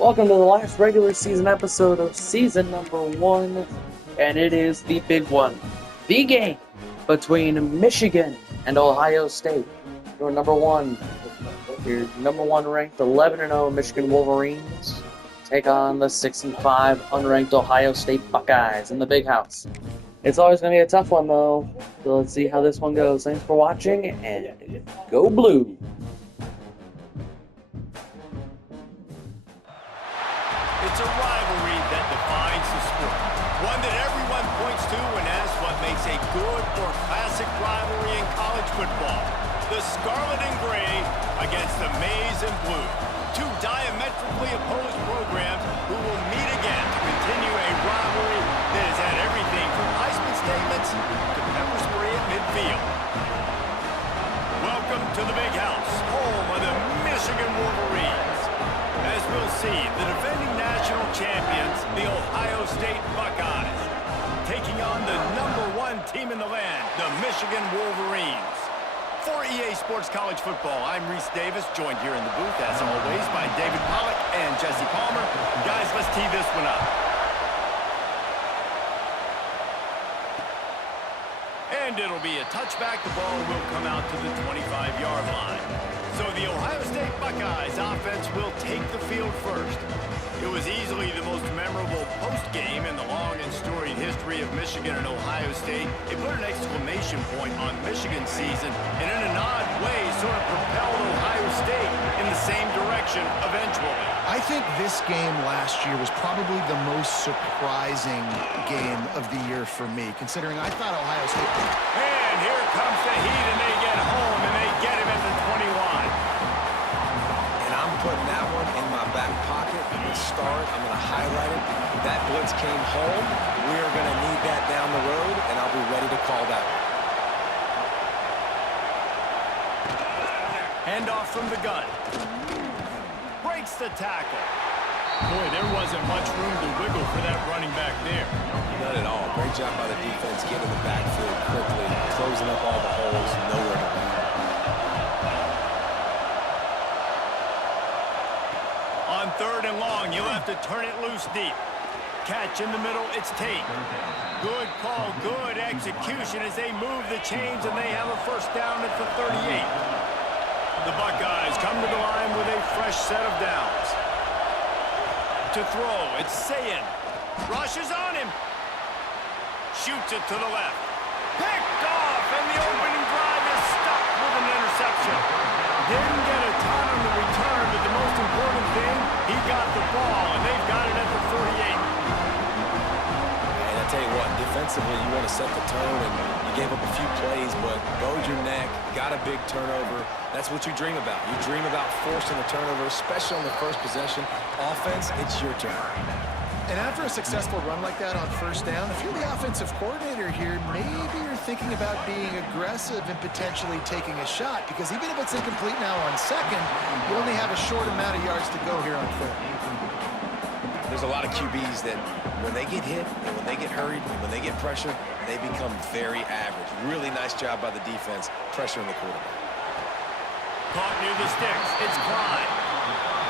Welcome to the last regular season episode of season number 1, and it is the big one. The game between Michigan and Ohio State. Your number one ranked 11-0 Michigan Wolverines take on the 6-5 unranked Ohio State Buckeyes in the big house. It's always going to be a tough one, though, so let's see how this one goes. Thanks for watching, and go Blue! It's a rivalry that defines the sport, one that everyone points to when asked what makes a good or classic rivalry in college football. The Scarlet and Gray against the Maize and Blue, two diametrically opposed programs who will meet again to continue a rivalry that has had everything from Heisman statements to pepper spray at midfield. Welcome to the big house, home of the Michigan Wolverines. As we'll see, the defending national champions, the Ohio State Buckeyes, taking on the #1 team in the land, the Michigan Wolverines. For EA Sports College Football, I'm Reese Davis, joined here in the booth, as always, by David Pollack and Jesse Palmer. Guys, let's tee this one up. And it'll be a touchback. The ball will come out to the 25-yard line. So the Ohio State Buckeyes offense will take the field first. It was easily the most memorable post-game in the long and storied history of Michigan and Ohio State. It put an exclamation point on Michigan's season and in an odd way sort of propelled Ohio State in the same direction eventually. I think this game last year was probably the most surprising game of the year for me, considering I thought Ohio State... And here comes the heat, and they get home, and they get him at the 21. And I'm putting that one in my back pocket. I'm going to start. I'm going to highlight it. That blitz came home. We are going to need that down the road, and I'll be ready to call that one. Handoff from the gun. Breaks the tackle. Boy, there wasn't much room to wiggle for that running back there. Not at all. Great job by the defense getting the backfield quickly, closing up all the holes, nowhere to run. On 3rd and long, you'll have to turn it loose deep. Catch in the middle, it's Tate. Good call, good execution as they move the chains, and they have a first down at the 38. The Buckeyes come to the line with a fresh set of downs. To throw, it's Sayin. Rushes on him. Shoots it to the left. Picked off, and the opening drive is stopped with an interception. Didn't get a ton on the return, but the most important thing, he got the ball, and they've got it at the 38. And I tell you what, defensively, you want to set the tone, and you gave up a few plays, but bowed your neck, got a big turnover. That's what you dream about. You dream about forcing a turnover, especially on the first possession. Offense, it's your turn. And after a successful run like that on first down, if you're the offensive coordinator here, maybe you're thinking about being aggressive and potentially taking a shot, because even if it's incomplete now on second, you only have a short amount of yards to go here on third. There's a lot of QBs that when they get hit and when they get hurried and when they get pressured, they become very average. Really nice job by the defense pressuring the quarterback. Caught near the sticks. It's Clyde.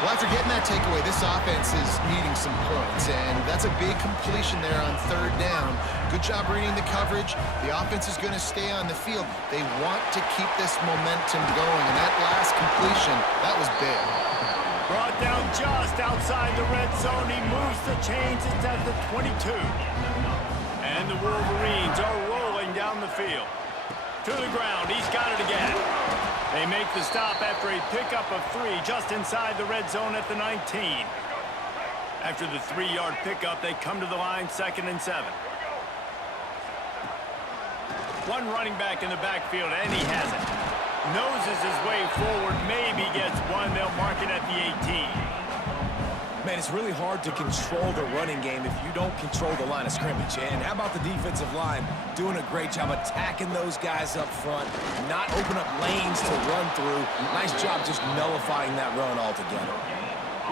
Well, after getting that takeaway, this offense is needing some points, and that's a big completion there on 3rd down. Good job reading the coverage. The offense is going to stay on the field. They want to keep this momentum going, and that last completion, that was big. Brought down just outside the red zone. He moves the chains. It's at the 22. And the Wolverines are rolling down the field. To the ground. He's got it again. They make the stop after a pickup of 3 just inside the red zone at the 19. After the 3-yard pickup, they come to the line 2nd and 7. One running back in the backfield, and he has it. Noses his way forward, maybe gets one. They'll mark it at the 18. Man, it's really hard to control the running game if you don't control the line of scrimmage. And how about the defensive line doing a great job attacking those guys up front, not open up lanes to run through. Nice job just nullifying that run altogether.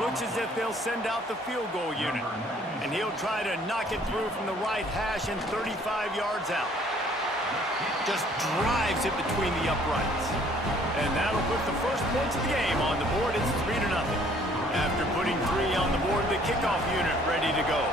Looks as if they'll send out the field goal unit. And he'll try to knock it through from the right hash and 35 yards out. Just drives it between the uprights. And that'll put the first points of the game on the board. It's 3-0. After putting 3 on the board, the kickoff unit ready to go.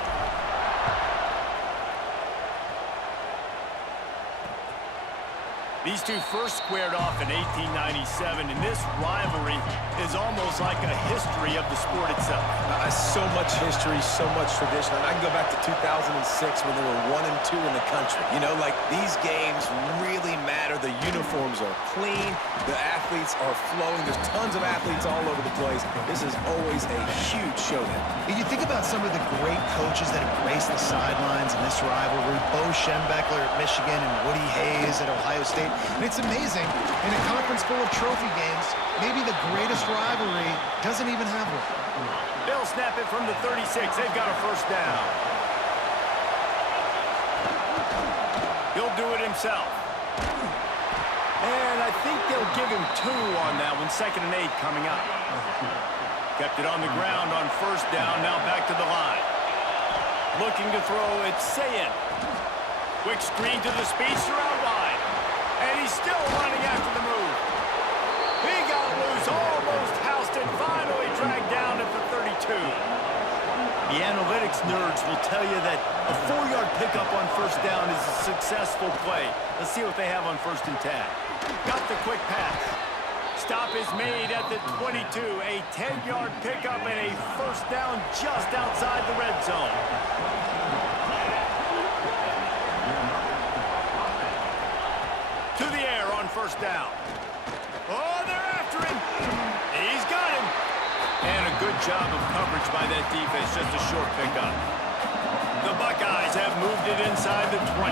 These two first squared off in 1897, and this rivalry is almost like a history of the sport itself. So much history, so much tradition. I can go back to 2006 when they were 1-2 in the country. You know, like, these games really matter. The uniforms are clean. The athletes are flowing. There's tons of athletes all over the place. This is always a huge showdown. You think about some of the great coaches that have graced the sidelines in this rivalry. Bo Schembechler at Michigan and Woody Hayes at Ohio State. And it's amazing, in a conference full of trophy games, maybe the greatest rivalry doesn't even have one. They'll snap it from the 36. They've got a first down. He'll do it himself. And I think they'll give him 2 on that one. 2nd and 8 coming up. Kept it on the ground on first down. Now back to the line. Looking to throw. It's Sayin. Quick screen to the speedster out wide. And he's still running after the move. He got loose, almost housed it, finally dragged down at the 32. The analytics nerds will tell you that a 4-yard pickup on first down is a successful play. Let's see what they have on 1st and 10. Got the quick pass. Stop is made at the 22. A 10-yard pickup and a first down just outside the red zone. To the air on first down. Oh, they're after him. He's got him. And a good job of coverage by that defense. Just a short pickup. The Buckeyes have moved it inside the 20.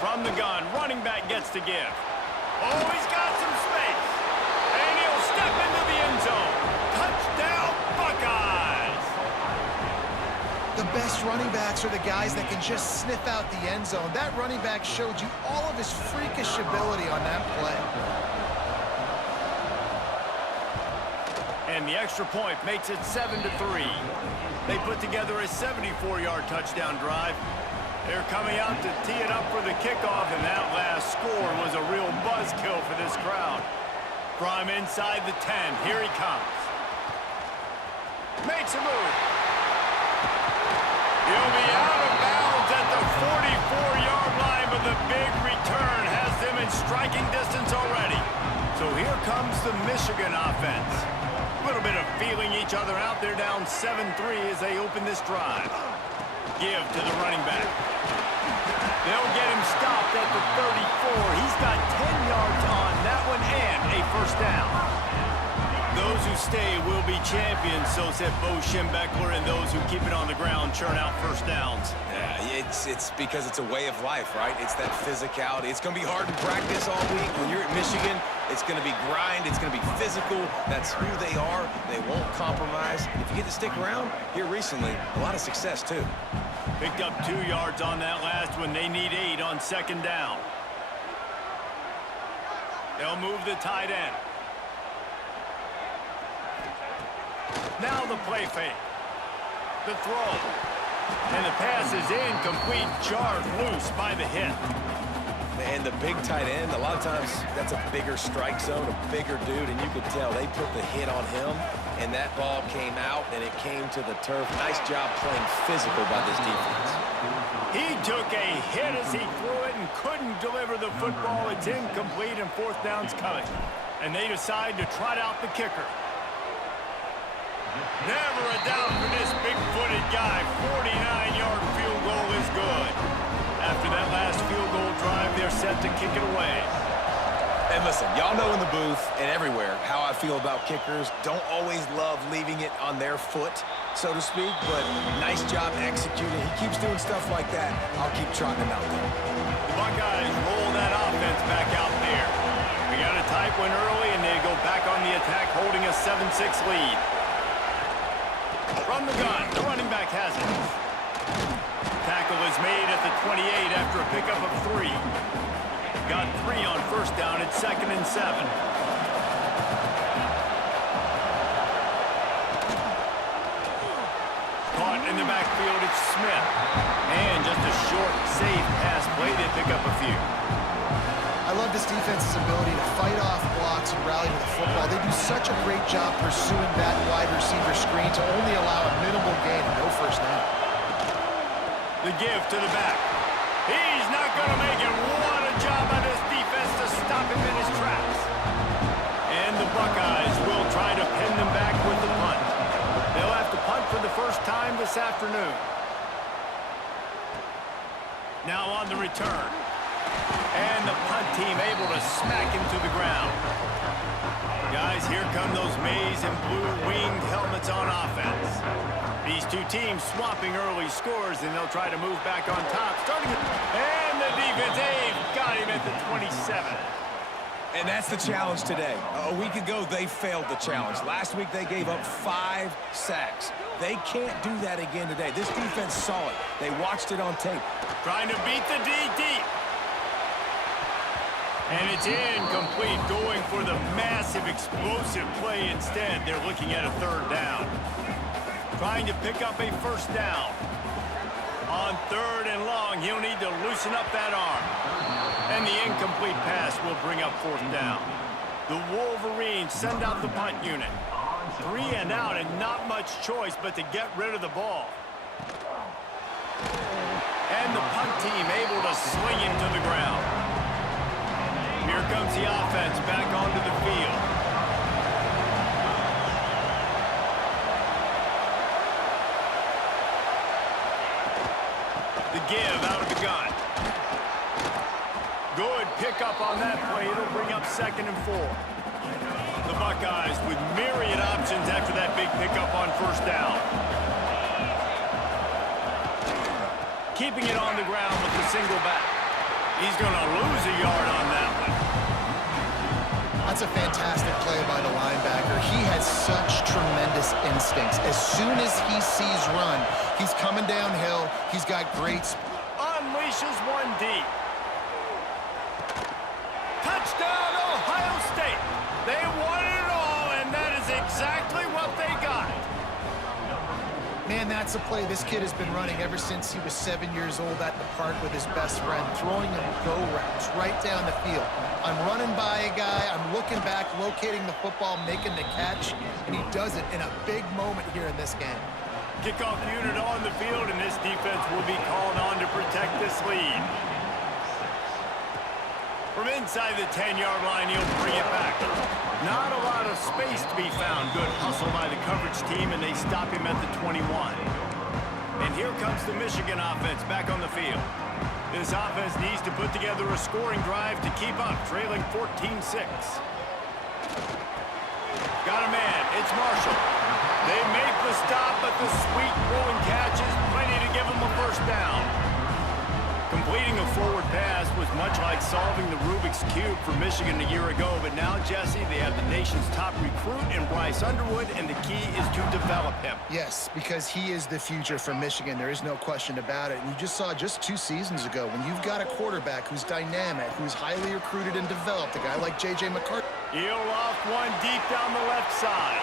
From the gun, running back gets to give. Oh, he's got some space. And he'll step into the end zone. Touchdown, Buckeyes. The best running backs are the guys that can just sniff out the end zone. That running back showed you all of his freakish ability on that play. And the extra point makes it 7-3. They put together a 74-yard touchdown drive. They're coming out to tee it up for the kickoff, and that last score was a real buzzkill for this crowd. From inside the 10, here he comes. Makes a move. He'll be out of bounds at the 44-yard line, but the big return has them in striking distance already. So here comes the Michigan offense. A little bit of feeling each other out. They're down 7-3 as they open this drive. Give to the running back. They'll get him stopped at the 34. He's got 10 yards on that one and a first down. Those who stay will be champions, so said Bo Schembechler, and those who keep it on the ground churn out first downs. Yeah, it's because it's a way of life, right? It's that physicality. It's going to be hard in practice all week. When you're at Michigan, it's going to be grind. It's going to be physical. That's who they are. They won't compromise. And if you get to stick around here recently, a lot of success, too. Picked up 2 yards on that last one. They need 8 on 2nd down. They'll move the tight end. Now the play fake. The throw. And the pass is incomplete, jarred loose by the hit. And the big tight end, a lot of times that's a bigger strike zone, a bigger dude, and you could tell they put the hit on him, and that ball came out, and it came to the turf. Nice job playing physical by this defense. He took a hit as he threw it and couldn't deliver the football. It's incomplete, and 4th down's coming. And they decide to trot out the kicker. Never a doubt for this big-footed guy. 49-yard field goal is good. After that last field goal drive, they're set to kick it away. And listen, y'all know in the booth and everywhere how I feel about kickers. Don't always love leaving it on their foot, so to speak, but nice job executing. He keeps doing stuff like that. I'll keep trotting him out there. The Buckeyes roll that offense back out there. We got a tight one early, and they go back on the attack, holding a 7-6 lead. From the gun, the running back has it. Tackle is made at the 28 after a pickup of 3. Got 3 on first down at 2nd and 7. Caught in the backfield, it's Smith. And just a short, safe pass play, they pick up a few. I love this defense's ability to fight off blocks and rally to the football. They do such a great job pursuing that wide receiver screen to only allow a minimal gain and no first down. The give to the back. He's not going to make it. What a job by this defense to stop him in his tracks. And the Buckeyes will try to pin them back with the punt. They'll have to punt for the first time this afternoon. Now on the return. And the punt team able to smack him to the ground. Guys, here come those maize and blue winged helmets on offense. These two teams swapping early scores, and they'll try to move back on top. And the defense, got him at the 27. And that's the challenge today. A week ago, they failed the challenge. Last week, they gave up 5 sacks. They can't do that again today. This defense saw it. They watched it on tape. Trying to beat the D deep. And it's incomplete, going for the massive, explosive play instead. They're looking at a third down. Trying to pick up a first down. On third and long, he'll need to loosen up that arm. And the incomplete pass will bring up fourth down. The Wolverines send out the punt unit. 3 and out, and not much choice but to get rid of the ball. And the punt team able to swing him to the ground. Here comes the offense back onto the field. The give out of the gun. Good pickup on that play. It'll bring up 2nd and 4. The Buckeyes with myriad options after that big pickup on first down. Keeping it on the ground with the single back. He's going to lose a yard on that one. That's a fantastic play by the linebacker. He has such tremendous instincts. As soon as he sees run, he's coming downhill. He's got great speed. Unleashes one deep. Touchdown, Ohio State. They wanted it all, and that is exactly what they got. Man, that's a play this kid has been running ever since he was 7 years old at the park with his best friend, throwing him go routes right down the field. I'm running by a guy, I'm looking back, locating the football, making the catch, and he does it in a big moment here in this game. Kickoff unit on the field, and this defense will be called on to protect this lead. From inside the 10-yard line, he'll bring it back. Not a lot of space to be found. Good hustle by the coverage team, and they stop him at the 21. And here comes the Michigan offense back on the field. This offense needs to put together a scoring drive to keep up, trailing 14-6. Got a man. It's Marshall. They make the stop, but the sweet throwing catch is plenty to give them a first down. Completing a forward pass was much like solving the Rubik's Cube for Michigan a year ago, but now, Jesse, they have the nation's top recruit in Bryce Underwood, and the key is to develop him. Yes, because he is the future for Michigan. There is no question about it. And you just saw just 2 seasons ago, when you've got a quarterback who's dynamic, who's highly recruited and developed, a guy like J.J. McCarthy. He'll off one deep down the left side.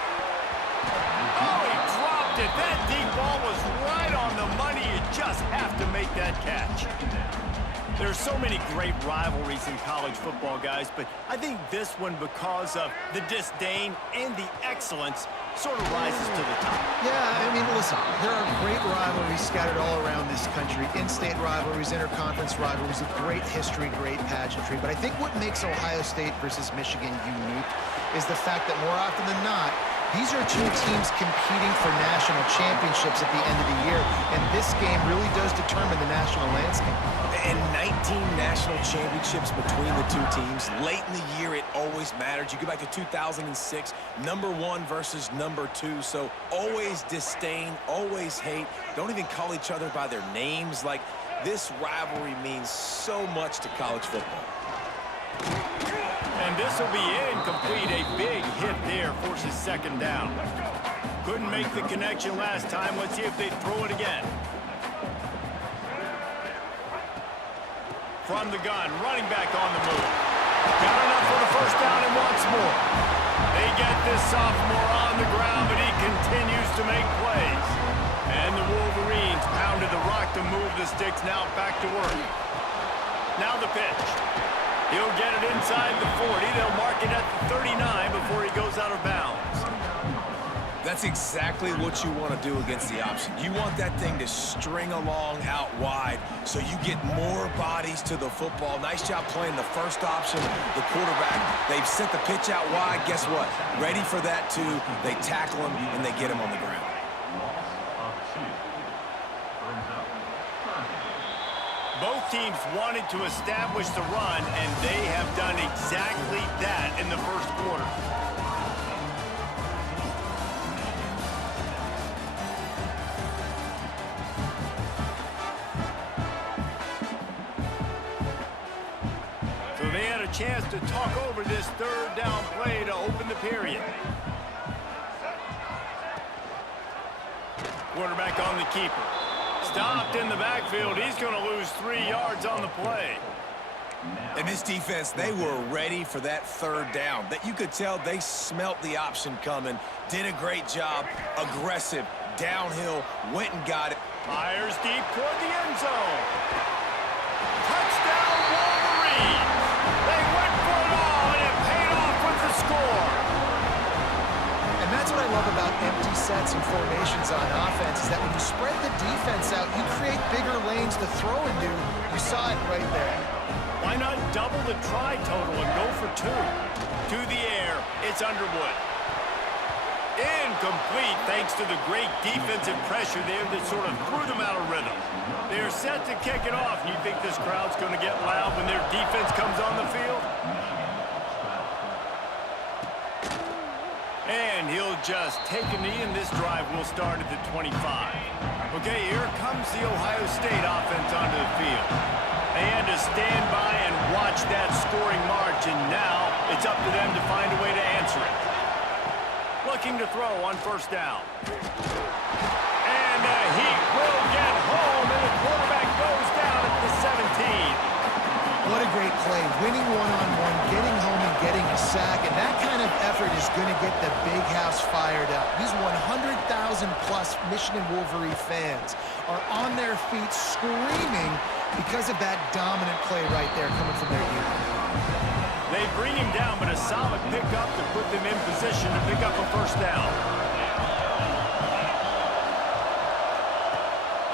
Oh, he dropped it. That deep ball was right on the money. You just have to make that catch. There's so many great rivalries in college football, guys, but I think this one, because of the disdain and the excellence, sort of rises to the top. Yeah, I mean, listen, there are great rivalries scattered all around this country. In-state rivalries, interconference rivalries, of great history, great pageantry. But I think what makes Ohio State versus Michigan unique is the fact that more often than not, these are 2 teams competing for national championships at the end of the year, and this game really does determine the national landscape. And 19 national championships between the 2 teams. Late in the year, it always mattered. You go back to 2006, #1 versus #2. So always disdain, always hate. Don't even call each other by their names. Like, this rivalry means so much to college football. And this will be incomplete. A big hit there forces 2nd down. Couldn't make the connection last time. Let's see if they throw it again. From the gun, running back on the move. Got enough for the first down and once more. They get this sophomore on the ground, but he continues to make plays. And the Wolverines pounded the rock to move the sticks, now back to work. Now the pitch. He'll get it inside the 40. They'll mark it at the 39 before he goes out of bounds. That's exactly what you want to do against the option. You want that thing to string along out wide so you get more bodies to the football. Nice job playing the first option, the quarterback. They've sent the pitch out wide. Guess what? Ready for that, too. They tackle him, and they get him on the ground. Both teams wanted to establish the run, and they have done exactly that in the first quarter. So they had a chance to talk over this third down play to open the period. Quarterback on the keeper. Stopped in the backfield. He's going to lose 3 yards on the play. And this defense, they were ready for that third down. That you could tell they smelt the option coming. Did a great job. Aggressive. Downhill. Went and got it. Fires deep toward the end zone. Touchdown, Wolverines. They went for it all, and it paid off with the score. And that's what I love about empty sets and formations on offense, is that when you spread the defense out, you create bigger lanes to throw into. You saw it right there. Why not double the try total and go for 2? To the air, it's Underwood. Incomplete thanks to the great defensive pressure there that sort of threw them out of rhythm. They're set to kick it off. You think this crowd's going to get loud when their defense comes on the field? And he'll just take a knee, and this drive will start at the 25. Okay, here comes the Ohio State offense onto the field. They had to stand by and watch that scoring margin. Now it's up to them to find a way to answer it. Looking to throw on first down. And the Heat will get home, and the quarterback goes down at the 17. What a great play. Winning one-on-one, getting home and getting a sack, and that kind of effort is going to get the big house fired up. These 100,000-plus Michigan Wolverine fans are on their feet screaming because of that dominant play right there coming from their unit. They bring him down, but a solid pickup to put them in position to pick up a first down.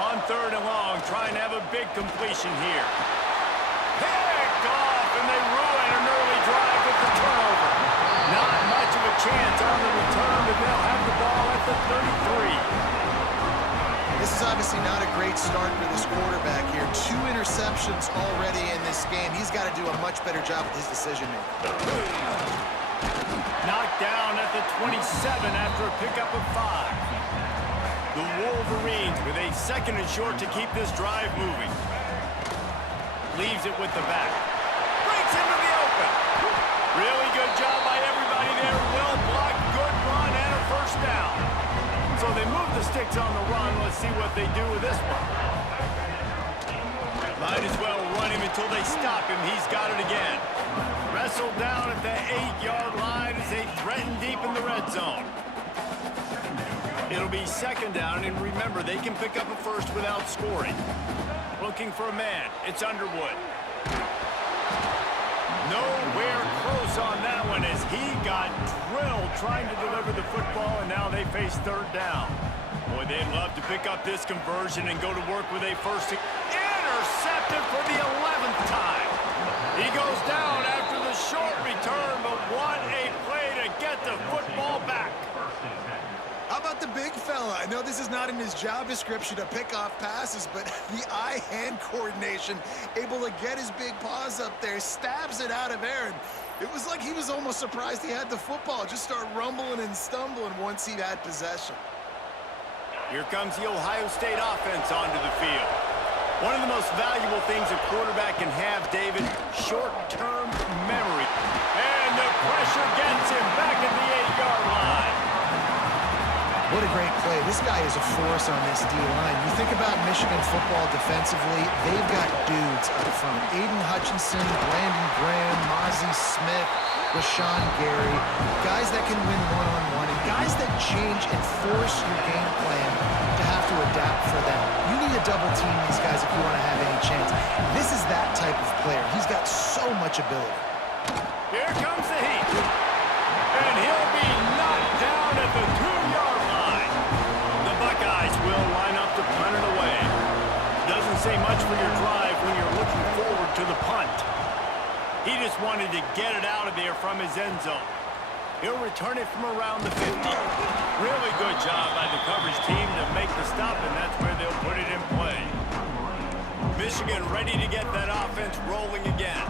On third and long, trying to have a big completion here. Picked off, and they ruin an early drive with the turnover. Not much of a chance on the return, but they'll have the ball at the 33. This is obviously not a great start for this quarterback here. 2 interceptions already in this game. He's got to do a much better job with his decision-making. Knocked down at the 27 after a pickup of 5. The Wolverines with a second and short to keep this drive moving. Leaves it with the back. Breaks into the open. Really good job by everybody there. Well blocked, good run, and a first down. So they move the sticks on the run. Let's see what they do with this one. Might as well run him until they stop him. He's got it again. Wrestled down at the 8-yard line as they threaten deep in the red zone. It'll be second down, and remember, they can pick up a first without scoring. Looking for a man. It's Underwood. Nowhere close on that one as he got drilled trying to deliver the football, and now they face third down. Boy, they'd love to pick up this conversion and go to work with a first. Intercepted for the 11th time. He goes down after the short return, but what a play to get the football back. How about the big fella? I know this is not in his job description to pick off passes, but the eye-hand coordination, able to get his big paws up there, stabs it out of Aaron. It was like he was almost surprised he had the football, just start rumbling and stumbling once he had possession. Here comes the Ohio State offense onto the field. One of the most valuable things a quarterback can have, David, short-term memory. And the pressure gets him back at the 8-yard line. What a great play. This guy is a force on this D-line. You think about Michigan football defensively, they've got dudes up front. Aiden Hutchinson, Brandon Graham, Mozzie Smith, Rashawn Gary, guys that can win one-on-one, and guys that change and force your game plan to have to adapt for them. You need to double team these guys if you want to have any chance. This is that type of player. He's got so much ability. Here comes the heat. And he'll be knocked down at the 2-yard line. The Buckeyes will line up to punt it away. Doesn't say much for your drive when you're looking forward to the punt. He just wanted to get it out of there from his end zone. He'll return it from around the 50. Really good job by the coverage team to make the stop, and that's where they'll put it in play. Michigan ready to get that offense rolling again.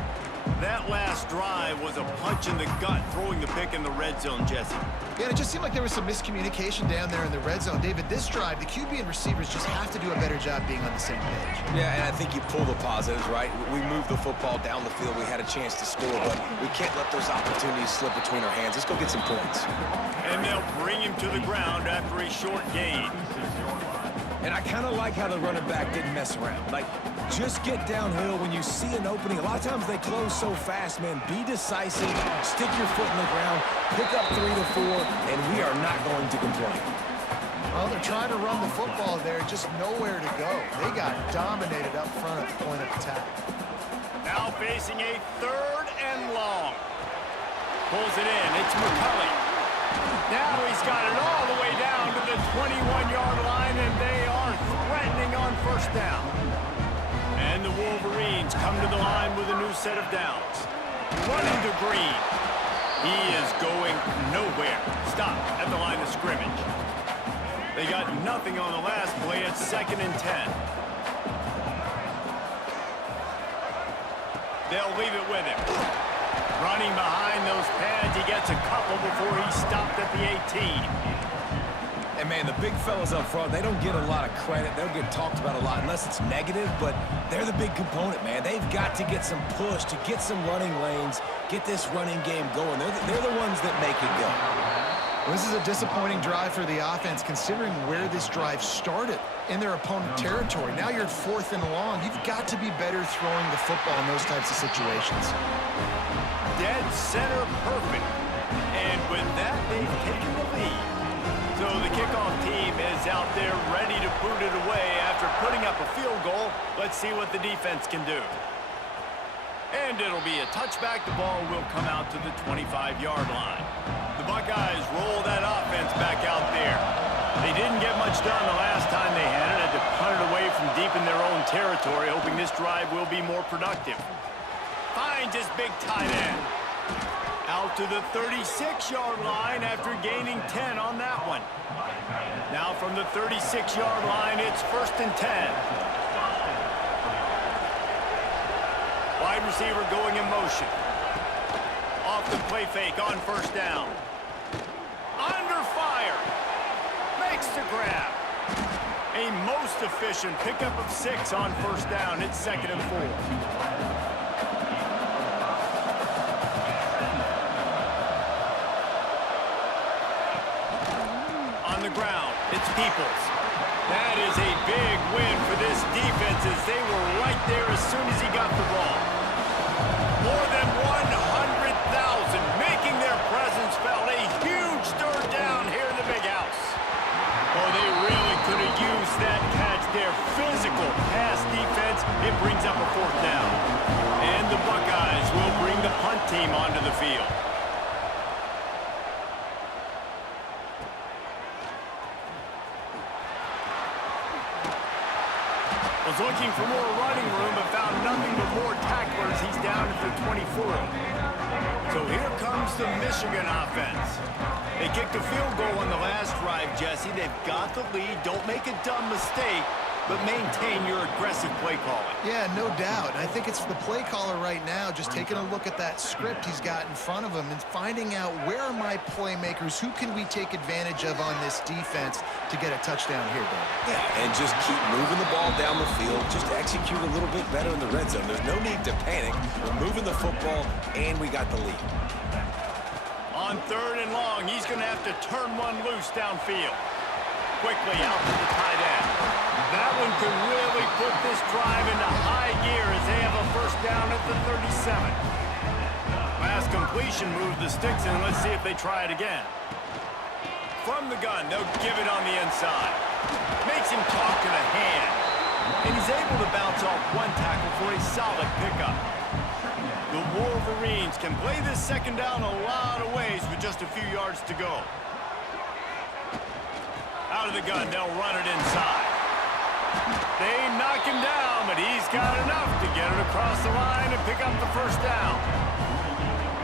That last drive was a punch in the gut, throwing the pick in the red zone, Jesse. Yeah, it just seemed like there was some miscommunication down there in the red zone. David, this drive, the QB and receivers just have to do a better job being on the same page. Yeah, and I think you pull the positives, right? We moved the football down the field. We had a chance to score, but we can't let those opportunities slip between our hands. Let's go get some points. And they'll bring him to the ground after a short gain. And I kind of like how the running back didn't mess around. Like, just get downhill when you see an opening. A lot of times they close so fast, man. Be decisive, stick your foot in the ground, pick up 3 to 4, and we are not going to complain. Well, they're trying to run the football there, just nowhere to go. They got dominated up front at the point of attack. Now facing a 3rd and long. Pulls it in. It's McCulley. Now he's got it all the way down to the 21-yard line, and they are threatening on 1st down. And the Wolverines come to the line with a new set of downs. Running to Green. He is going nowhere. Stop at the line of scrimmage. They got nothing on the last play. It's 2nd and 10. They'll leave it with him. Running behind those pads, he gets a couple before he stopped at the 18. And, man, the big fellas up front, they don't get a lot of credit. They'll get talked about a lot unless it's negative, but they're the big component, man. They've got to get some push, to get some running lanes, get this running game going. They're the ones that make it go. Well, this is a disappointing drive for the offense, considering where this drive started in their opponent territory. Now you're at 4th and long. You've got to be better throwing the football in those types of situations. Dead center perfect. And with that, they've taken the lead. So the kickoff team is out there ready to boot it away after putting up a field goal. Let's see what the defense can do. And it'll be a touchback. The ball will come out to the 25-yard line. The Buckeyes roll that offense back out there. They didn't get much done the last time they had it. Had to punt it away from deep in their own territory, hoping this drive will be more productive. Finds his big tight end. Out to the 36-yard line after gaining 10 on that one. Now from the 36-yard line, it's 1st and 10. Wide receiver going in motion. Off the play fake on 1st down. Under fire. Makes the grab. A most efficient pickup of 6 on 1st down. It's 2nd and 4. The ground. It's Peoples. That is a big win for this defense as they were right there as soon as he got the ball. More than 100,000 making their presence felt. A huge 3rd down here in the big house. Oh, they really could have used that catch there. Physical pass defense. It brings up a 4th down. And the Buckeyes will bring the punt team onto the field. Was looking for more running room, but found nothing but more tacklers. He's down at the 24. So here comes the Michigan offense. They kicked a field goal on the last drive, Jesse. They've got the lead. Don't make a dumb mistake, but maintain your aggressive play calling. Yeah, no doubt. I think it's the play caller right now just taking a look at that script he's got in front of him and finding out where are my playmakers, who can we take advantage of on this defense to get a touchdown here, Dave. Yeah, and just keep moving the ball down the field. Just execute a little bit better in the red zone. There's no need to panic. We're moving the football, and we got the lead. On 3rd and long, he's going to have to turn one loose downfield. Quickly out to the tight end. That one could really put this drive into high gear as they have a 1st down at the 37. Last completion moved the sticks in. Let's see if they try it again. From the gun, they'll give it on the inside. Makes him talk to the hand. And he's able to bounce off one tackle for a solid pickup. The Wolverines can play this second down a lot of ways with just a few yards to go. Out of the gun, they'll run it inside. They knock him down, but he's got enough to get it across the line and pick up the first down.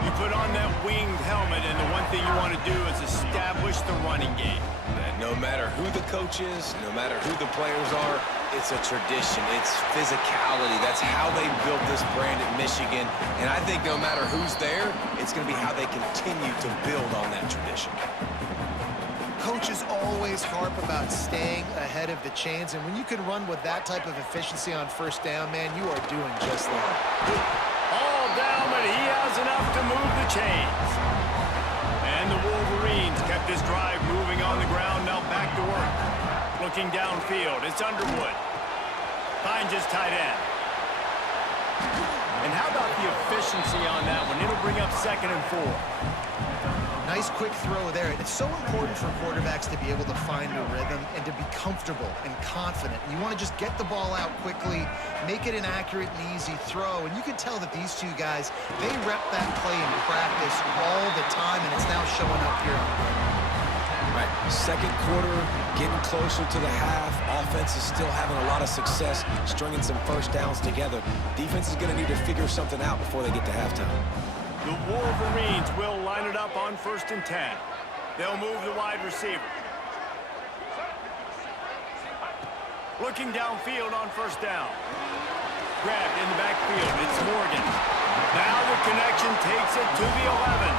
You put on that winged helmet, and the one thing you want to do is establish the running game. And no matter who the coach is, no matter who the players are, it's a tradition. It's physicality. That's how they built this brand at Michigan. And I think no matter who's there, it's going to be how they continue to build on that tradition. Coaches always harp about staying ahead of the chains, and when you can run with that type of efficiency on first down, man, you are doing just that. All down, but he has enough to move the chains. And the Wolverines kept this drive moving on the ground, now back to work. Looking downfield, it's Underwood. Finds his tight end. And how about the efficiency on that one? It'll bring up 2nd and 4. Nice quick throw there. It's so important for quarterbacks to be able to find a rhythm and to be comfortable and confident. You want to just get the ball out quickly, make it an accurate and easy throw. And you can tell that these two guys, they rep that play in practice all the time, and it's now showing up here on the field. Right, second quarter, getting closer to the half. Offense is still having a lot of success, stringing some first downs together. Defense is going to need to figure something out before they get to halftime. The Wolverines will line it up on 1st and 10. They'll move the wide receiver. Looking downfield on 1st down. Grabbed in the backfield, it's Morgan. Now the connection takes it to the 11.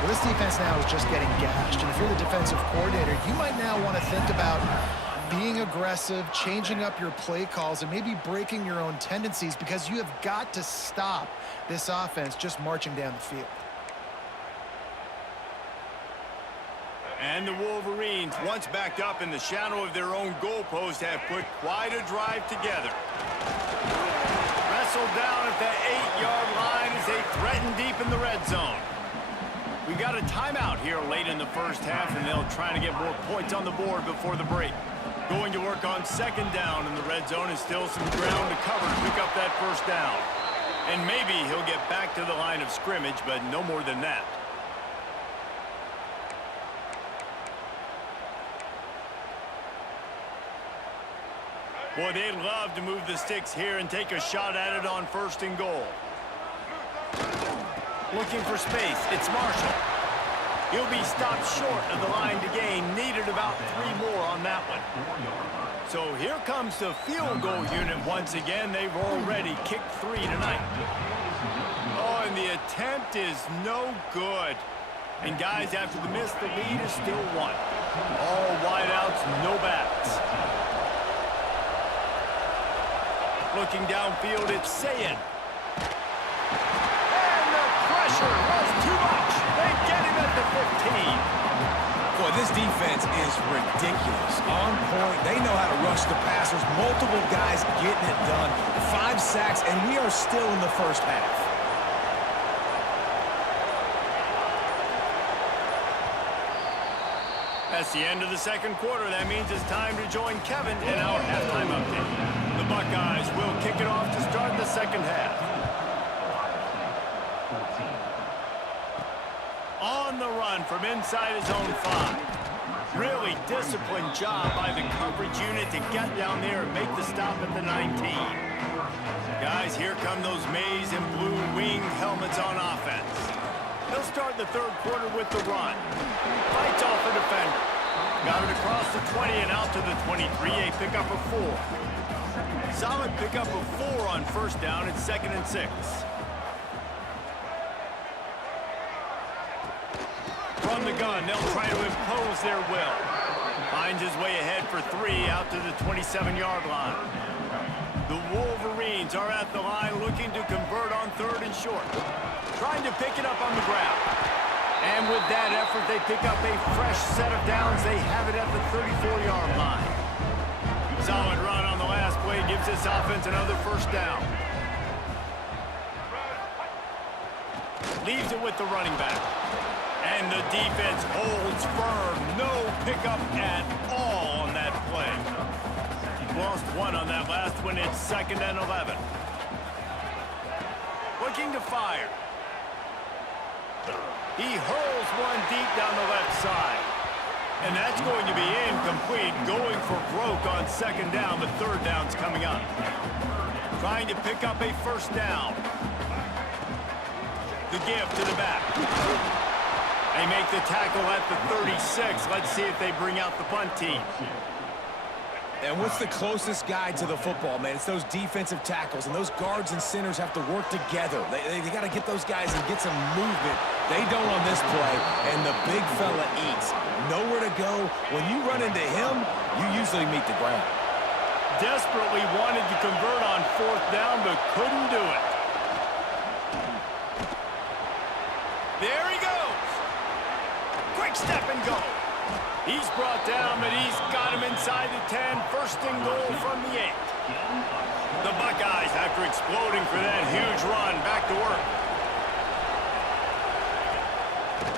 Well, this defense now is just getting gashed, and if you're the defensive coordinator, you might now want to think about being aggressive, changing up your play calls, and maybe breaking your own tendencies, because you have got to stop this offense just marching down the field. And the Wolverines, once backed up in the shadow of their own goalpost, have put quite a drive together. Wrestled down at the 8-yard line as they threaten deep in the red zone. We got a timeout here late in the first half, and they'll try to get more points on the board before the break. Going to work on 2nd down in the red zone, and still some ground to cover to pick up that first down. And maybe he'll get back to the line of scrimmage, but no more than that. Boy, they'd love to move the sticks here and take a shot at it on 1st and goal. Looking for space, it's Marshall. He'll be stopped short of the line to gain. Needed about 3 more on that one. So here comes the field goal unit once again. They've already kicked 3 tonight. Oh, and the attempt is no good. And guys, after the miss, the lead is still 1. All wideouts, no backs. Looking downfield, it's Sayin. And the pressure was too much. They get him at the 15. Boy, this defense is ridiculous. On point. They know how to rush the passers. Multiple guys getting it done. 5 sacks, and we are still in the first half. That's the end of the second quarter. That means it's time to join Kevin in our halftime update. The Buckeyes will kick it off to start the second half. On the run from inside his own 5. Really disciplined job by the coverage unit to get down there and make the stop at the 19. Guys, here come those maize and blue winged helmets on offense. They'll start the third quarter with the run. Fights off the defender. Got it across the 20 and out to the 23. A pickup of 4. Solid pickup of 4 on first down. It's 2nd and 6. From the gun, they'll try to impose their will. Finds his way ahead for 3 out to the 27-yard line. The Wolverines are at the line looking to convert on 3rd and short. Trying to pick it up on the ground. And with that effort, they pick up a fresh set of downs. They have it at the 34-yard line. Solid run on the last play gives this offense another first down. Leaves it with the running back. And the defense holds firm. No pickup at all on that play. Lost one on that last one. It's 2nd and 11. Looking to fire. He hurls one deep down the left side. And that's going to be incomplete. Going for broke on 2nd down, but 3rd down's coming up. Trying to pick up a 1st down. The give to the back. They make the tackle at the 36. Let's see if they bring out the punt team. And what's the closest guy to the football, man? It's those defensive tackles, and those guards and centers have to work together. They got to get those guys and get some movement. They don't on this play, and the big fella eats. Nowhere to go. When you run into him, you usually meet the ground. Desperately wanted to convert on 4th down, but couldn't do it. There he goes. Quick step and go. He's brought down, but he's got him inside the 10. 1st and goal from the 8. The Buckeyes, after exploding for that huge run, back to work.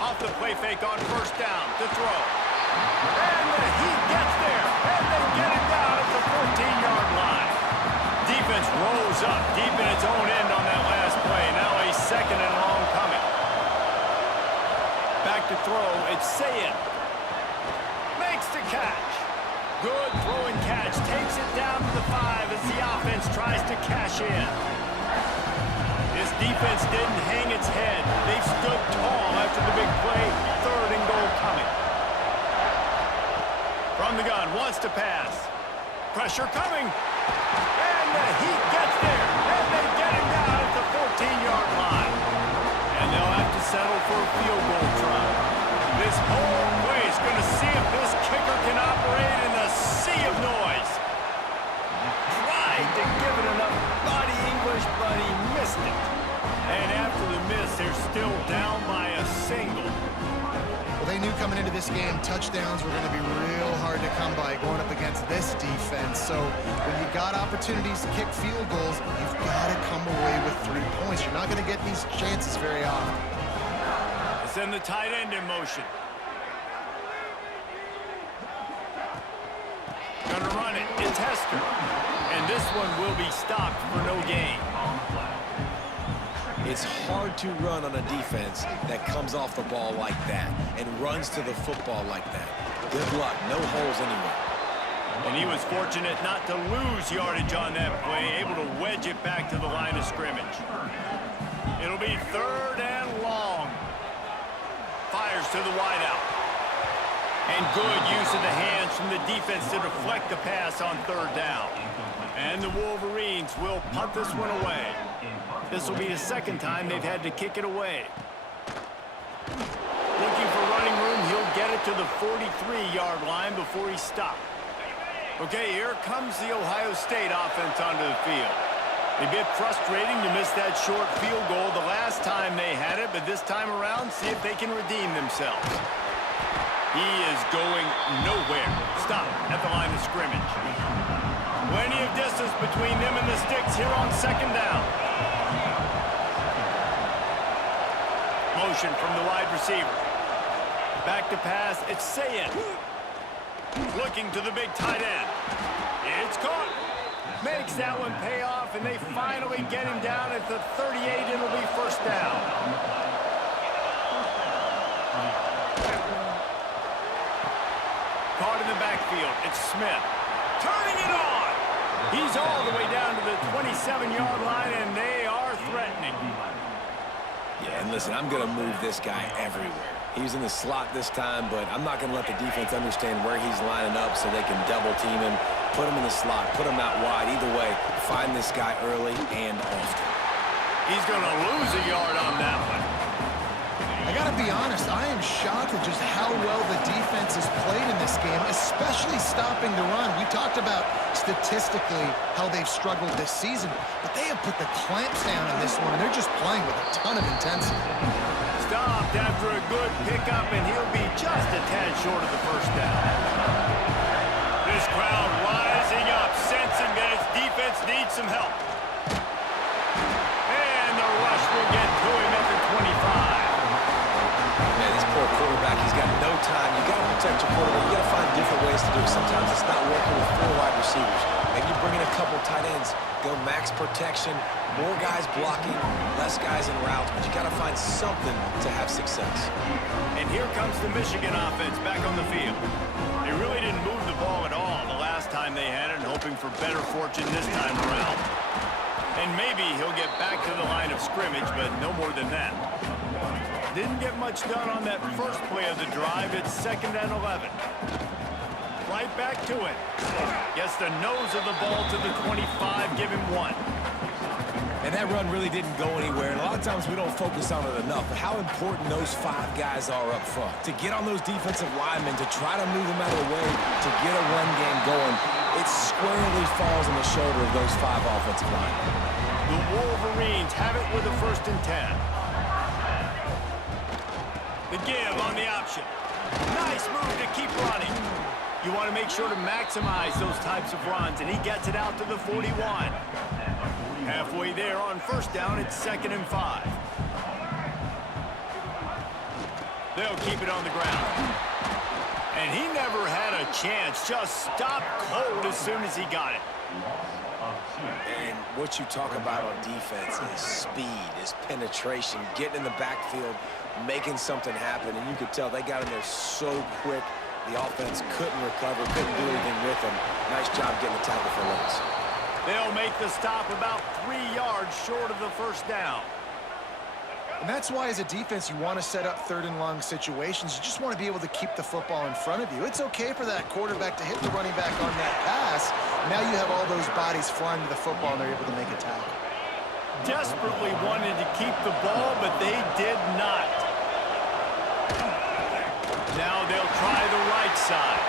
Off the play fake on 1st down to throw. And he gets there. And they get him down at the 14-yard line. Defense rolls up deep in its own end on that last play. Now a 2nd and long coming. Back to throw. It's Sayin. Makes the catch. Good throw and catch. Takes it down to the 5 as the offense tries to cash in. This defense didn't hang its head. They've stood tall after the big play. 3rd and goal coming. From the gun, wants to pass. Pressure coming. And he gets there. And they get him down at the 14-yard line. And they'll have to settle for a field goal try. This whole play is going to see if this kicker can operate in the sea of noise. Tried to give it enough body English, but he missed it. And after the miss, they're still down by a single. Well, they knew coming into this game, touchdowns were going to be real hard to come by going up against this defense. So when you got opportunities to kick field goals, you've got to come away with 3 points. You're not going to get these chances very often. Send the tight end in motion. Gonna run it. It's Hester. And this one will be stopped for no gain. It's hard to run on a defense that comes off the ball like that and runs to the football like that. Good luck. No holes anywhere. And he was fortunate not to lose yardage on that play, able to wedge it back to the line of scrimmage. It'll be 3rd and long. Fires to the wideout. And good use of the hands from the defense to deflect the pass on 3rd down. And the Wolverines will punt this one away. This will be the 2nd time they've had to kick it away. Looking for running room, he'll get it to the 43-yard line before he's stopped. Okay, here comes the Ohio State offense onto the field. A bit frustrating to miss that short field goal the last time they had it, but this time around, see if they can redeem themselves. He is going nowhere. Stop at the line of scrimmage. Plenty of distance between them and the sticks here on 2nd down. Motion from the wide receiver. Back to pass, it's Sayin. Looking to the big tight end. It's caught. Makes that one pay off, and they finally get him down at the 38. It'll be 1st down. Caught in the backfield. It's Smith. Turning it on. He's all the way down to the 27-yard line, and they are threatening. Yeah, and listen, I'm going to move this guy everywhere. He's in the slot this time, but I'm not going to let the defense understand where he's lining up so they can double team him, put him in the slot, put him out wide. Either way, find this guy early and often. He's going to lose a yard on that one. I got to be honest, I am shocked at just how well the defense has played in this game, especially stopping the run. We talked about statistically how they've struggled this season, but they have put the clamps down in this one, and they're just playing with a ton of intensity. Stopped after a good pickup, and he'll be just a tad short of the 1st down. This crowd rising up, sensing that its defense needs some help. And the rush will get to him at the 25. Man, these poor quarterback. He's got no time. You got to protect your quarterback. You got to find different ways to do it. Sometimes it's not working with 4 wide receivers. Maybe you bring in a couple tight ends, go max protection, more guys blocking, less guys in routes, but you got to find something to have success. And here comes the Michigan offense back on the field. They really didn't move the ball at all the last time they had it, hoping for better fortune this time around. And maybe he'll get back to the line of scrimmage, but no more than that. Didn't get much done on that first play of the drive. It's 2nd and 11. Right back to it. Gets the nose of the ball to the 25, give him 1. And that run really didn't go anywhere. And a lot of times we don't focus on it enough, but how important those 5 guys are up front. To get on those defensive linemen, to try to move them out of the way, to get a run game going, it squarely falls on the shoulder of those 5 offensive linemen. The Wolverines have it with a 1st and 10. The give on the option. Nice move to keep running. You want to make sure to maximize those types of runs, and he gets it out to the 41. Halfway there on 1st down, it's 2nd and 5. They'll keep it on the ground. And he never had a chance. Just stopped cold as soon as he got it. And what you talk about on defense is speed, is penetration, getting in the backfield, making something happen. And you could tell they got in there so quick. The offense couldn't recover, couldn't do anything with them. Nice job getting the tackle for loss. They'll make the stop about 3 yards short of the 1st down. And that's why, as a defense, you want to set up 3rd and long situations. You just want to be able to keep the football in front of you. It's okay for that quarterback to hit the running back on that pass. Now you have all those bodies flying to the football, and they're able to make a tackle. Desperately wanted to keep the ball, but they did not. Now they'll try the right side.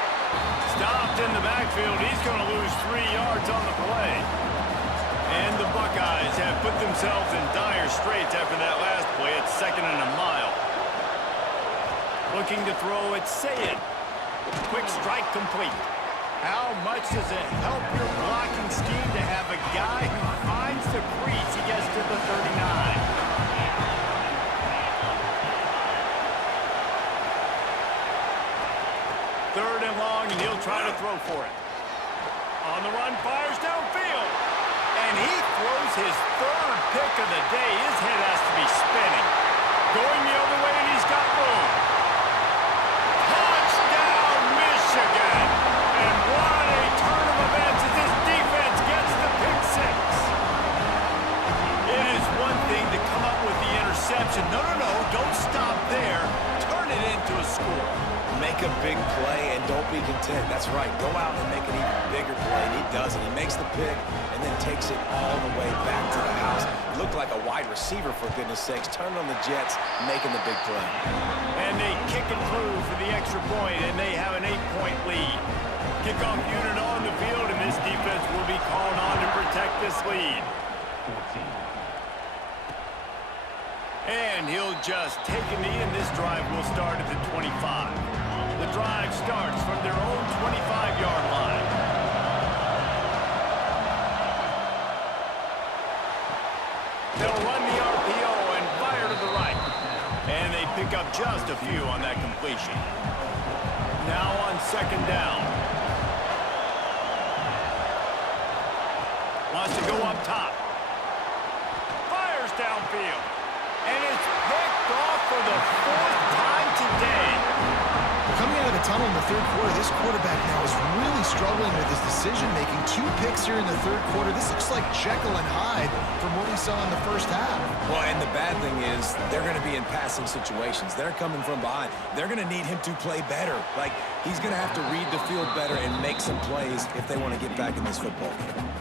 Stopped in the backfield. He's going to lose 3 yards on the play. And the Buckeyes have put themselves in dire straits after that last play. It's 2nd and a mile. Looking to throw it, Sayed. Quick strike complete. How much does it help your blocking scheme to have a guy who finds the crease? He gets to the 39. Third and long, and he'll try to throw for it. On the run, fires downfield. And he throws his 3rd pick of the day. His head has to be spinning. Going the other way, and he's got room. Touchdown, Michigan! And what a turn of events as this defense gets the pick 6. It is one thing to come up with the interception. No, don't stop there. Turn it into a score. Make a big play and don't be content. That's right. Go out and make an even bigger play, and he does it. He makes the pick and then takes it all the way back to the house. Looked like a wide receiver, for goodness sakes. Turned on the Jets, making the big play. And they kick it through for the extra point, and they have an 8-point lead. Kickoff unit on the field, and this defense will be called on to protect this lead. And he'll just take a knee, and this drive will start at the 25. The drive starts from their own 25-yard line. They'll run the RPO and fire to the right. And they pick up just a few on that completion. Now on 2nd down. Wants to go up top. Fires downfield. And it's picked off for the 4th time today. Coming out of the tunnel in the 3rd quarter, this quarterback now is really struggling with his decision-making. 2 picks here in the 3rd quarter. This looks like Jekyll and Hyde from what we saw in the 1st half. Well, and the bad thing is they're going to be in passing situations. They're coming from behind. They're going to need him to play better. Like, he's going to have to read the field better and make some plays if they want to get back in this football game.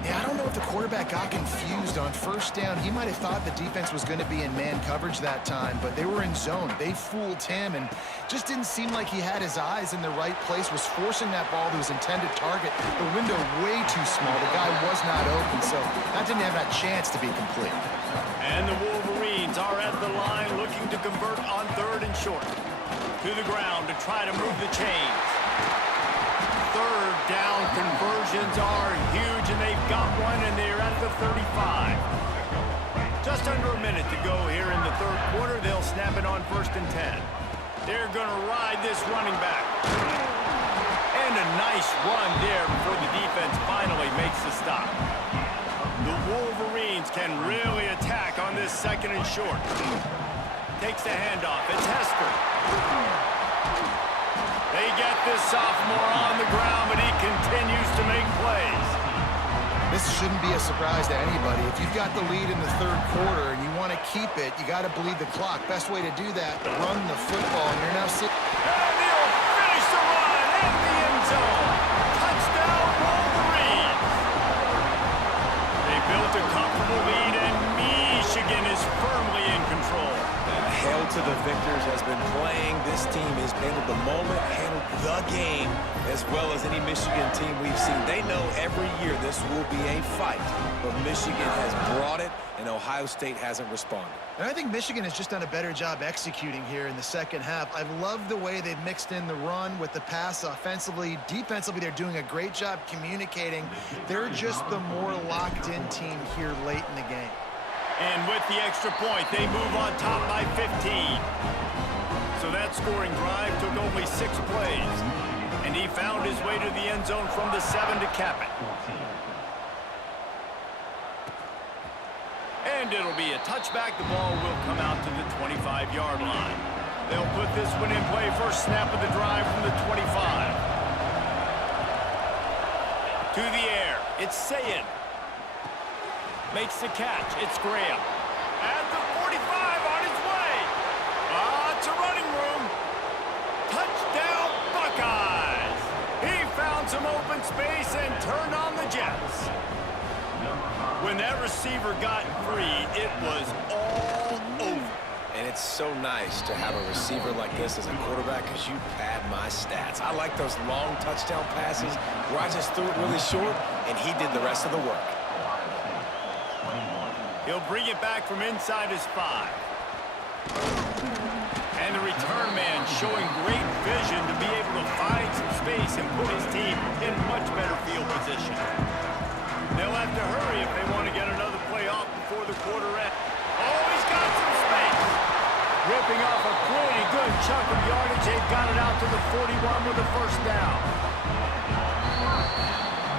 Yeah, I don't know if the quarterback got confused on 1st down. He might have thought the defense was going to be in man coverage that time, but they were in zone. They fooled him and just didn't seem like he had his eyes in the right place, was forcing that ball to his intended target. The window way too small. The guy was not open, so that didn't have that chance to be complete. And the Wolverines are at the line looking to convert on 3rd and short. To the ground to try to move the chains. 3rd down conversions are huge, and they've got one, and they're at the 35. Just under a minute to go here in the 3rd quarter. They'll snap it on 1st and 10. They're going to ride this running back. And a nice run there before the defense finally makes the stop. The Wolverines can really attack on this 2nd and short. Takes the handoff. It's Hester. They get this sophomore on the ground, but he continues to make plays. This shouldn't be a surprise to anybody. If you've got the lead in the 3rd quarter and you want to keep it, you got to bleed the clock. Best way to do that, run the football, and you're now sitting. And he'll finish the run in the end zone. Touchdown, Wolverines. They built a comfortable lead, and Michigan is firmly in control. Hail to the victors has been playing. This team has handled the moment, handled the game, as well as any Michigan team we've seen. They know every year this will be a fight, but Michigan has brought it, and Ohio State hasn't responded. And I think Michigan has just done a better job executing here in the 2nd half. I love the way they've mixed in the run with the pass offensively. Defensively, they're doing a great job communicating. They're just the more locked-in team here late in the game. And with the extra point, they move on top by 15. So that scoring drive took only 6 plays. And he found his way to the end zone from the 7 to cap it. And it'll be a touchback. The ball will come out to the 25-yard line. They'll put this one in play. First snap of the drive from the 25. To the air. It's Sayin. Makes the catch. It's Graham. At the 45 on his way. It's a running room. Touchdown, Buckeyes. He found some open space and turned on the Jets. When that receiver got free, it was all over. And it's so nice to have a receiver like this as a quarterback because you pad my stats. I like those long touchdown passes where I just threw it really short and he did the rest of the work. He'll bring it back from inside his 5. And the return man showing great vision to be able to find some space and put his team in much better field position. They'll have to hurry if they want to get another play off before the quarter ends. Oh, he's got some space. Ripping off a pretty good chunk of yardage. They've got it out to the 41 with a first down.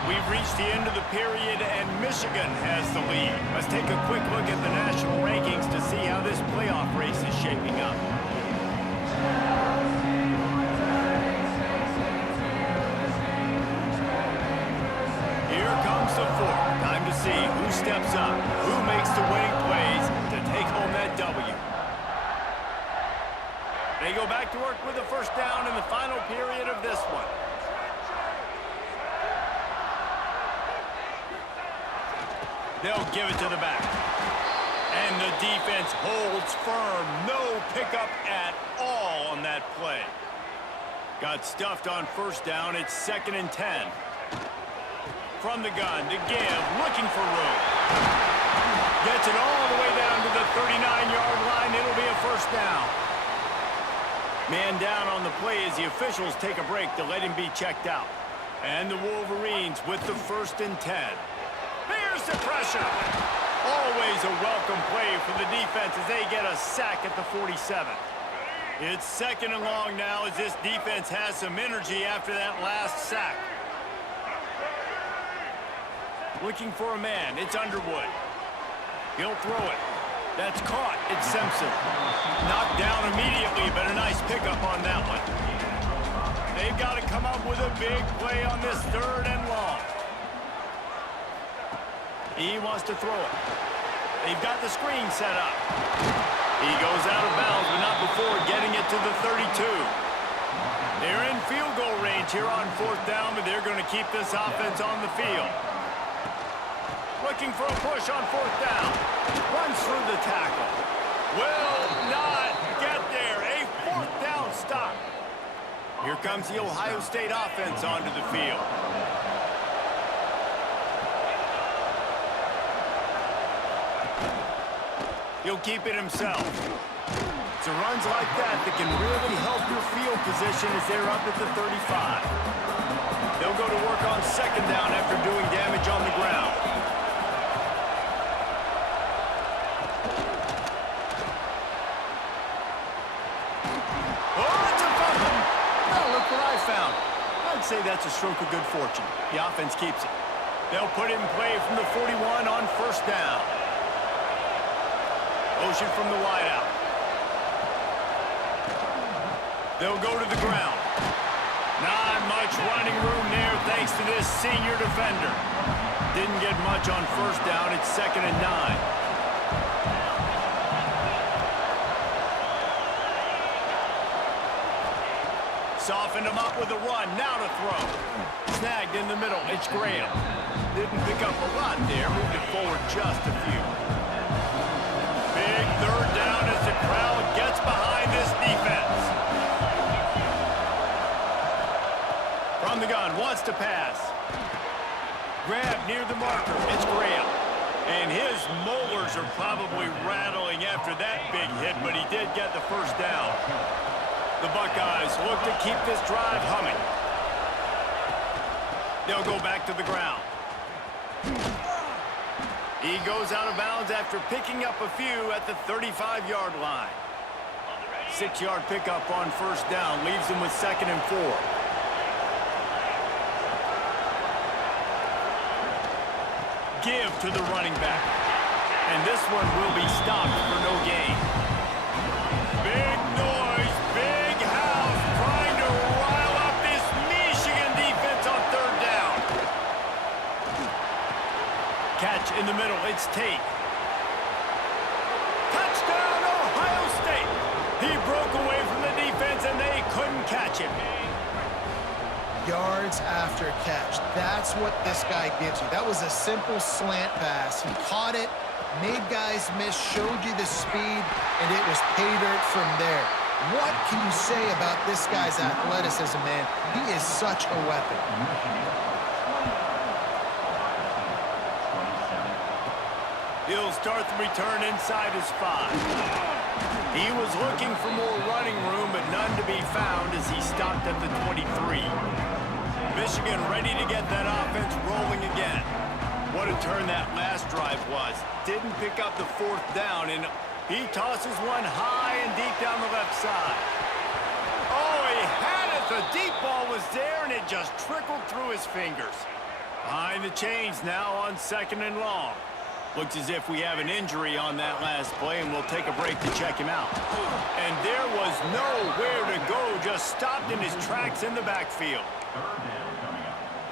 We've reached the end of the period, and Michigan has the lead. Let's take a quick look at the national rankings to see how this playoff race is shaping up. Here comes the 4th. Time to see who steps up, who makes the winning plays to take home that W. They go back to work with a first down in the final period of this one. They'll give it to the back. And the defense holds firm. No pickup at all on that play. Got stuffed on first down. It's 2nd and 10. From the gun to give. Looking for room. Gets it all the way down to the 39-yard line. It'll be a first down. Man down on the play as the officials take a break to let him be checked out. And the Wolverines with the 1st and 10. Here's the pressure. Always a welcome play for the defense as they get a sack at the 47. It's 2nd and long now as this defense has some energy after that last sack. Looking for a man. It's Underwood. He'll throw it. That's caught. It's Simpson. Knocked down immediately, but a nice pickup on that one. They've got to come up with a big play on this 3rd and long. He wants to throw it. They've got the screen set up. He goes out of bounds, but not before getting it to the 32. They're in field goal range here on 4th down, but they're going to keep this offense on the field. Looking for a push on 4th down. Runs through the tackle. Will not get there. A 4th down stop. Here comes the Ohio State offense onto the field. He'll keep it himself. It's runs like that that can really help your field position as they're up at the 35. They'll go to work on 2nd down after doing damage on the ground. Oh! what I found. I'd say that's a stroke of good fortune. The offense keeps it. They'll put it in play from the 41 on first down. Motion from the wideout. They'll go to the ground. Not much running room there thanks to this senior defender. Didn't get much on first down. It's 2nd and 9. Softened him up with a run. Now to throw. Snagged in the middle. It's Graham. Didn't pick up a lot there. Moved it forward just a few. Big 3rd down as the crowd gets behind this defense. From the gun. Wants to pass. Grab near the marker. It's Graham. And his molars are probably rattling after that big hit, but he did get the first down. The Buckeyes look to keep this drive humming. They'll go back to the ground. He goes out of bounds after picking up a few at the 35-yard line. 6-yard pickup on first down leaves him with 2nd and 4. Give to the running back. And this one will be stopped for no gain. Big noise, big house, trying to rile up this Michigan defense on 3rd down. Catch in the middle, it's Tate. Touchdown, Ohio State. He broke away from the defense and they couldn't catch him. Yards after catch. That's what this guy gives you. That was a simple slant pass. He caught it, made guys miss, showed you the speed, and it was pay dirt from there. What can you say about this guy's athleticism, man? He is such a weapon. He'll start the return inside his 5. He was looking for more running room, but none to be found as he stopped at the 23. Michigan ready to get that offense rolling again. What a turn that last drive was. Didn't pick up the 4th down, and he tosses one high and deep down the left side. Oh, he had it. The deep ball was there, and it just trickled through his fingers. Behind the chains now on 2nd and long. Looks as if we have an injury on that last play, and we'll take a break to check him out. And there was nowhere to go, just stopped in his tracks in the backfield.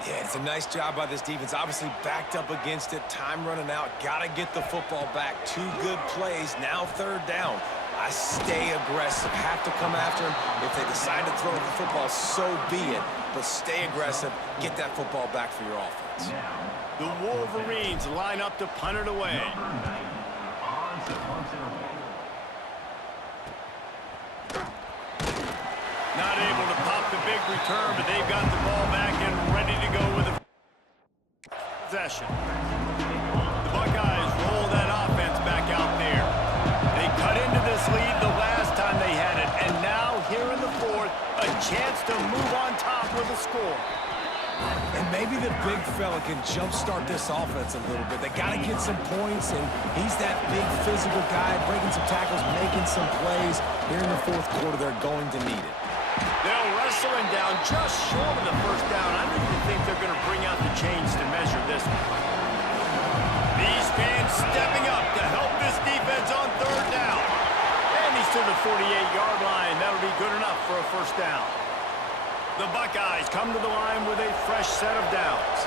Yeah, it's a nice job by this defense. Obviously backed up against it, time running out. Got to get the football back. 2 good plays, now 3rd down. I stay aggressive, have to come after him. If they decide to throw the football, so be it. But stay aggressive, get that football back for your offense. The Wolverines line up to punt it away. Not able to pop the big return, but they've got the ball back and ready to go with a possession. The Buckeyes roll that offense back out there. They cut into this lead the last time they had it, and now here in the 4th, a chance to move on top with a score. And maybe the big fella can jumpstart this offense a little bit. They got to get some points, and he's that big physical guy, breaking some tackles, making some plays. Here in the 4th quarter, they're going to need it. They'll wrestle him down just short of the 1st down. I don't even think they're going to bring out the chains to measure this one. These fans stepping up to help this defense on 3rd down. And he's to the 48-yard line. That'll be good enough for a 1st down. The Buckeyes come to the line with a fresh set of downs.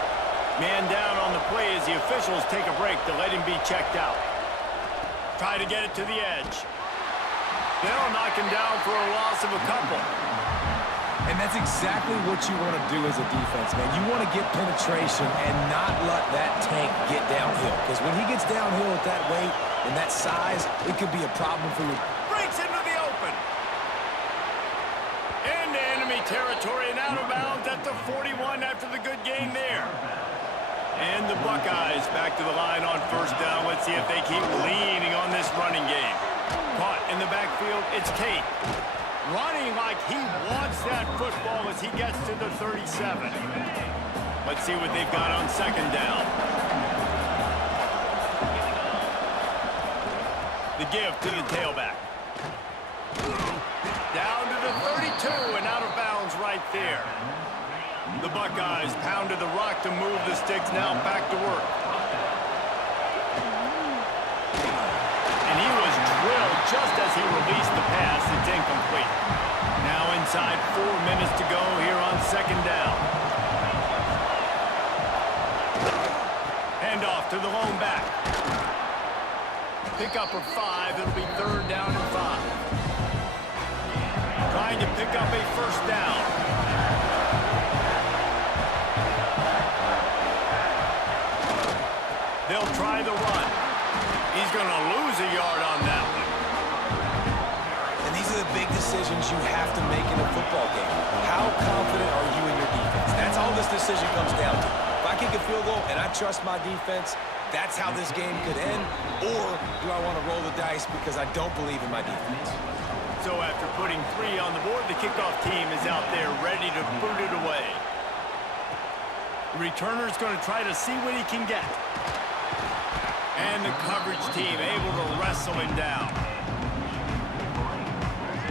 Man down on the play as the officials take a break to let him be checked out. Try to get it to the edge. They'll knock him down for a loss of a couple. And that's exactly what you want to do as a defense, man. You want to get penetration and not let that tank get downhill. Because when he gets downhill at that weight and that size, it could be a problem for you. Breaks into the open. Into enemy territory and out of bounds at the 41 after the good gain there. And the Buckeyes back to the line on 1st down. Let's see if they keep leaning on this running game. Caught in the backfield, it's Tate. Running like he wants that football as he gets to the 37. Let's see what they've got on 2nd down. The give to the tailback. Down to the 32 and out of bounds right there. The Buckeyes pounded the rock to move the sticks, now back to work. And he was drilled just as he released the pass. It's incomplete. Now inside 4 minutes to go here on second down. Hand off to the lone back. Pick up for 5. It'll be third down and 5. Trying to pick up a first down. They'll try the run. He's going to lose a yard on that one. And these are the big decisions you have to make in a football game. How confident are you in your defense? That's all this decision comes down to. If I kick a field goal and I trust my defense, that's how this game could end. Or do I want to roll the dice because I don't believe in my defense? So after putting 3 on the board, the kickoff team is out there ready to boot it away. The returner's going to try to see what he can get. And the coverage team able to wrestle him down.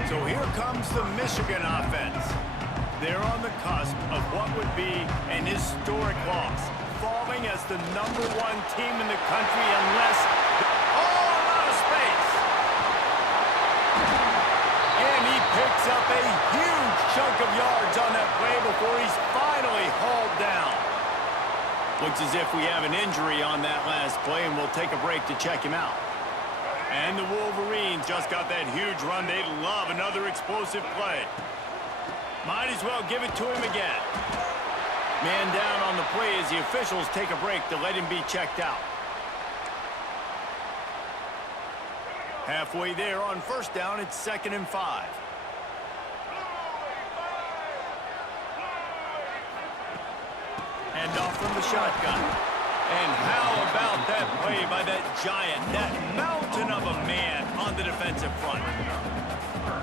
So here comes the Michigan offense. They're on the cusp of what would be an historic loss, falling as the #1 team in the country unless... Oh, a lot of space! And he picks up a huge chunk of yards on that play before he's finally hauled down. Looks as if we have an injury on that last play, and we'll take a break to check him out. And the Wolverines just got that huge run. They love another explosive play. Might as well give it to him again. Man down on the play as the officials take a break to let him be checked out. Halfway there on first down, it's 2nd and 5. Hand off from the shotgun. And how about that play by that giant, that mountain of a man on the defensive front?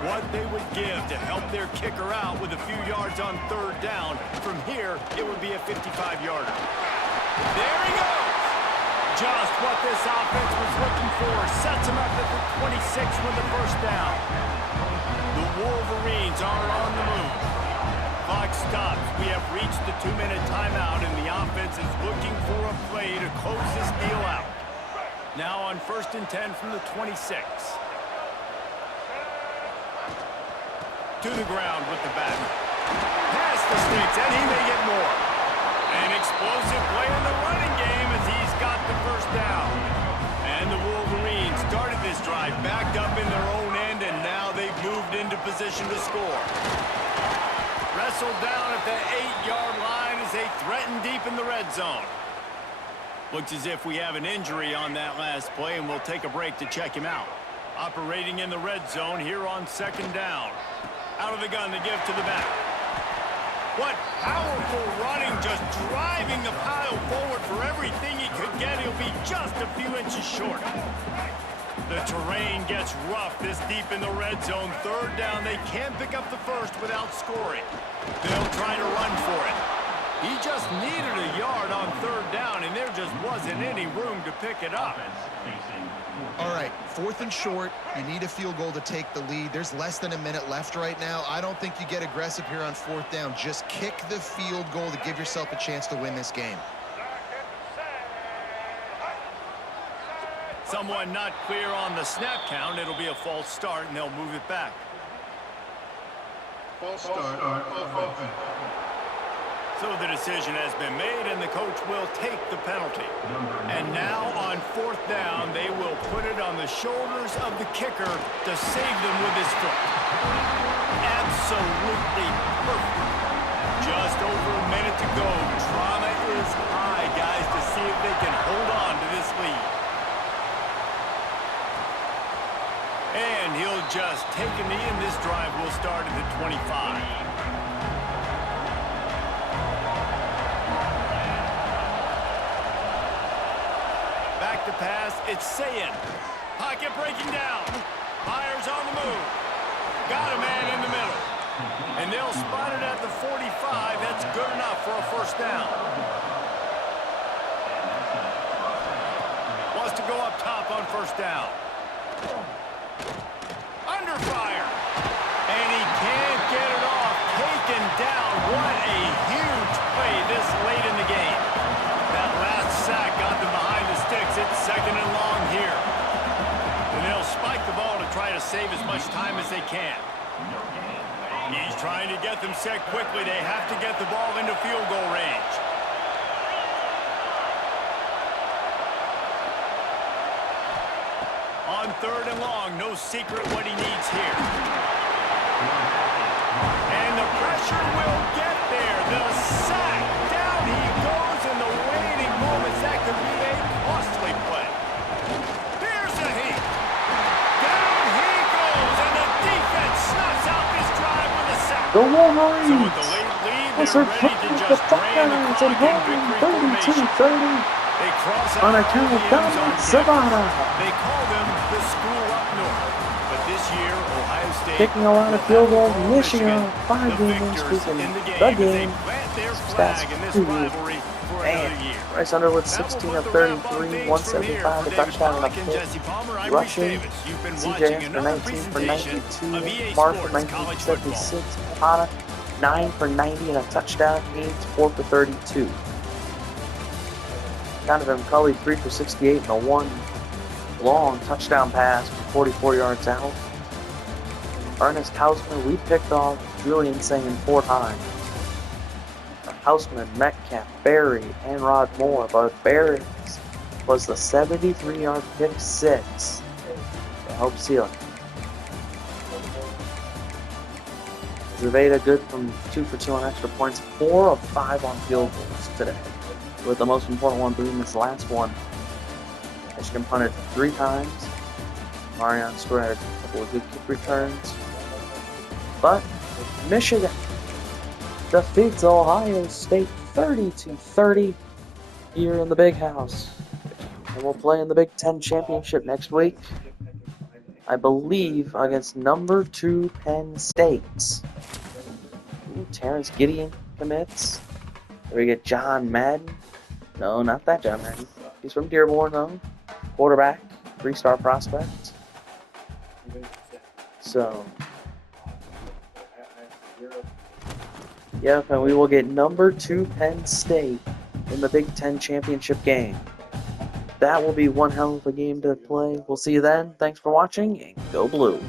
What they would give to help their kicker out with a few yards on third down. From here, it would be a 55-yarder. There he goes! Just what this offense was looking for. Sets him up at the 26 with the first down. The Wolverines are on the move. Clock stops. We have reached the 2-minute timeout, and the offense is looking for a play to close this deal out. Now on 1st and 10 from the 26. To the ground with the back. Past the sticks, and he may get more. An explosive play in the running game as he's got the first down. And the Wolverines started this drive backed up in their own end, and now they've moved into position to score. Wrestled down at the 8-yard line as they threaten deep in the red zone. Looks as if we have an injury on that last play, and we'll take a break to check him out. Operating in the red zone here on 2nd down. Out of the gun to give to the back. What powerful running, just driving the pile forward for everything he could get. He'll be just a few inches short. The terrain gets rough this deep in the red zone. 3rd down, they can't pick up the first without scoring. They'll try to run for it. He just needed a yard on 3rd down, and there just wasn't any room to pick it up. All right, 4th and short. You need a field goal to take the lead. There's less than a minute left right now. I don't think you get aggressive here on 4th down. Just kick the field goal to give yourself a chance to win this game. Someone not clear on the snap count. It'll be a false start, and they'll move it back. False start on offense. So the decision has been made, and the coach will take the penalty. And now on 4th down, they will put it on the shoulders of the kicker to save them with his foot. Absolutely perfect. Just over a minute to go. Drama is high, guys, to see if they can hold on to this lead. And he'll just take a knee, and this drive will start at the 25. To pass, it's Sayin. Pocket breaking down. Myers on the move. Got a man in the middle. And they'll spot it at the 45. That's good enough for a first down. Wants to go up top on first down. Under fire. And he can't get it off. Taken down What a huge play this late in the game. That last sack got them behind the sticks. It's 2nd and long here. And they'll spike the ball to try to save as much time as they can. He's trying to get them set quickly. They have to get the ball into field goal range. On 3rd and long, no secret what he needs here. And the pressure will get there. The sack. Down he goes in the waning moments. That could be a costly play. Here's the heat. Down he goes, and the defense snuffs out this drive with a sack. The So Wolverines! with the late lead, What's they're their ready to the just drain the Buckeyes clock and in home victory formation. 32-30 They cross on out account of all the ends on Dominic deck. Savannah. They call them the school up north. But this year, Ohio State Kicking a lot of will field have goals. to call Michigan, the 5-game win victors streak in in the the game as they game. plant their Stats flag in this preview. rivalry for another Man, year. Bryce Underwood, That will 16 put of the wrap on 33, things 175, from a here. For touchdown and a David Pollack and pick. Jesse Palmer, I'm Reese Rushing, Davis. You've been CJ watching for another 19 for presentation 92, of EA Mark for Sports College Football. 1976, Potter 9 for 90 and a touchdown, Haynes 4 for 32. Donovan Cully 3 for 68 and a 1 long touchdown pass from 44 yards out. Ernest Hausman, we picked off Julian Singh 4 times. Hausman, Metcalf, Berry, and Rod Moore, but Berry's was the 73-yard pick 6 to help seal it. Zaveda good from 2 for 2 on extra points, 4 of 5 on field goals today, with the most important one being this last one. Michigan punted 3 times. Marion scored a couple of good kick returns. But Michigan defeats Ohio State 30-30 here in the Big House. And we'll play in the Big Ten Championship next week, I believe, against number 2 Penn State. Ooh, Terrence Gideon commits. We get John Madden. No, not that John Madden. He's from Dearborn, though. Quarterback, 3-star prospect. So, yep, and we will get number 2 Penn State in the Big Ten Championship game. That will be one hell of a game to play. We'll see you then. Thanks for watching, and go Blue.